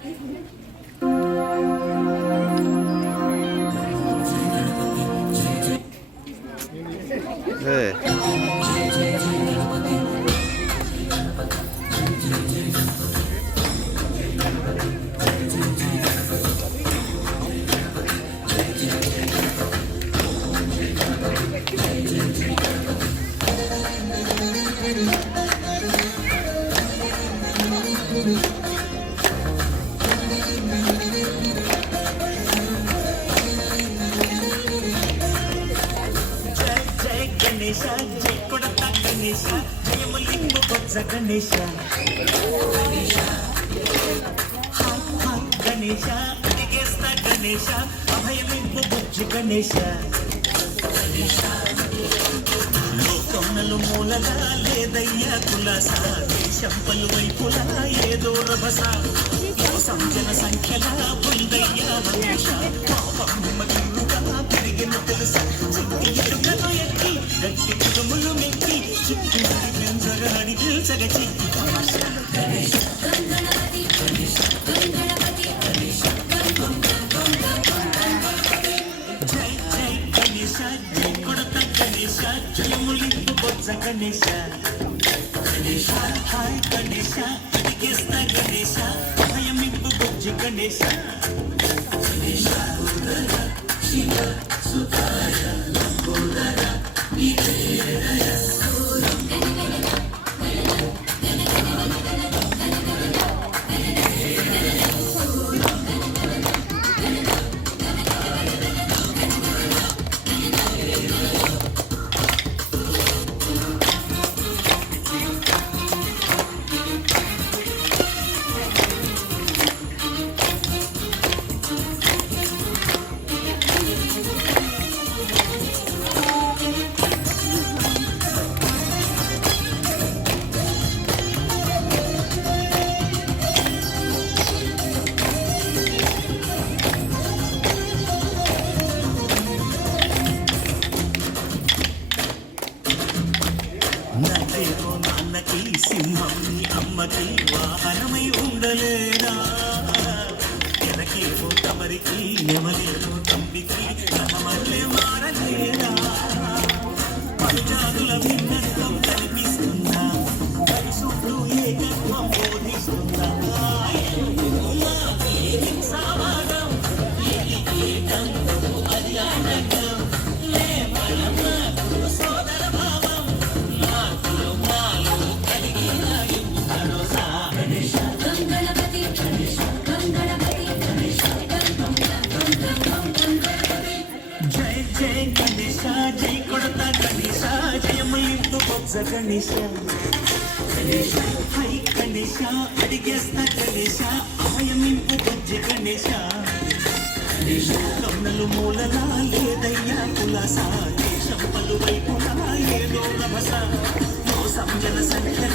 네. గణేశ జై కొడత గణేశ జయములింగు బొజ్జ గణేశ గణేశ అడిగేస్తా గణేశ అభయమింపు బుజ్జి గణేశ లోకమునలు మూలగా లేదయ్యా కులాస దేశం పలువైపులా ఏదో రభస సంజన సంఖ్యలా పొందయ్యా రమేష పాపముగా పెరిగిన తెలుసా ఎరుకను ఎక్కి గట్టి కుదుములు మెక్కి చిక్కి పెంచగాడి పిల్చగచి జై జై గణేశ జై కొడత గణేశ జయములింపు బొజ్జ గణేశ గణేశ హాయ్ గణేశ అడిగేస్తా గణేశ భయమింపు బుజ్జి గణేశ గణేశ శివ సుతాయ లంబోదర నివేదయ నాకేమో నాన్నకి సింహం అమ్మకి వాహనమై ఉండలేదా ఎనకేమో తమరికి ఎవరేమో తంబికి రహమల్లే మారలేదా పలుజాతుల భిన్నత్వం కనిపిస్తుందా పరిశుద్ధు ఏకత్వం బోధిస్తుందా సామానం ఏకం అది ఆనందం లే బలమ సోదర భావం జై జై గణేశ జై కొడత గణేశ జయమలింపు బొజ్జ గణేశ గణేశ హై గణేశ అడిగేస్తా గణేశ అభయమింపు బుజ్జి గణేశ గణేశ కౌనలు మూలలా లేదయ్యా కులాస దేశం పలువైపులా ఏదో రభస సంజన సంఖ్య